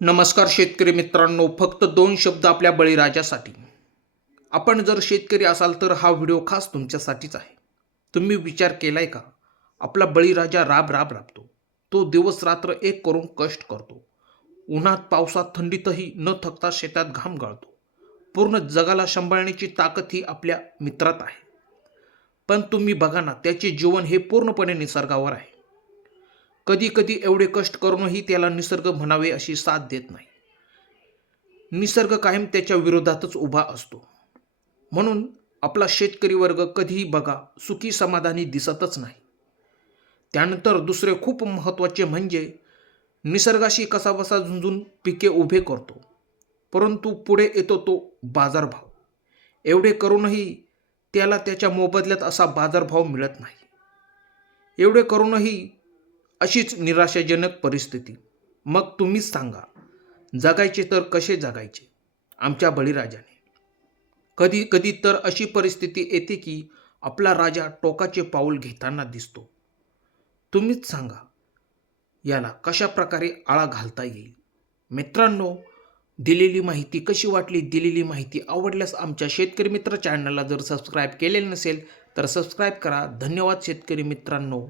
नमस्कार शेतकरी मित्रांनो, फक्त दोन शब्द आपल्या बळीराजासाठी. आपण जर शेतकरी असाल तर हा व्हिडिओ खास तुमच्यासाठीच आहे. तुम्ही विचार केलाय का? आपला बळीराजा राब राब राबतो. तो दिवस रात्र एक करून कष्ट करतो. उन्हात पावसात थंडीतही न थकता शेतात घाम गाळतो. पूर्ण जगाला सांभाळण्याची ताकद ही आपल्या मित्रात आहे. पण तुम्ही बघा ना, त्याचे जीवन हे पूर्णपणे निसर्गावर आहे. कधी कधी एवढे कष्ट करूनही त्याला निसर्ग म्हणावे अशी साथ देत नाही. निसर्ग कायम त्याच्या विरोधातच उभा असतो. म्हणून आपला शेतकरी वर्ग कधीही बघा सुखी समाधानी दिसतच नाही. त्यानंतर दुसरे खूप महत्त्वाचे म्हणजे निसर्गाशी कसाबसा झुंजून पिके उभे करतो. परंतु पुढे येतो तो बाजारभाव. एवढे करूनही त्याला त्याच्या मोबदल्यात असा बाजारभाव मिळत नाही. एवढे करूनही अशीच निराशाजनक परिस्थिती. मग तुम्हीच सांगा, जगायचे तर कसे जगायचे आमच्या बळीराजाने? कधी कधी तर अशी परिस्थिती येते की आपला राजा टोकाचे पाऊल घेताना दिसतो. तुम्हीच सांगा, याला कशा प्रकारे आळा घालता येईल? मित्रांनो, दिलेली माहिती कशी वाटली? दिलेली माहिती आवडल्यास आमच्या शेतकरी मित्र चॅनलला जर सबस्क्राईब केलेले नसेल तर सबस्क्राईब करा. धन्यवाद शेतकरी मित्रांनो.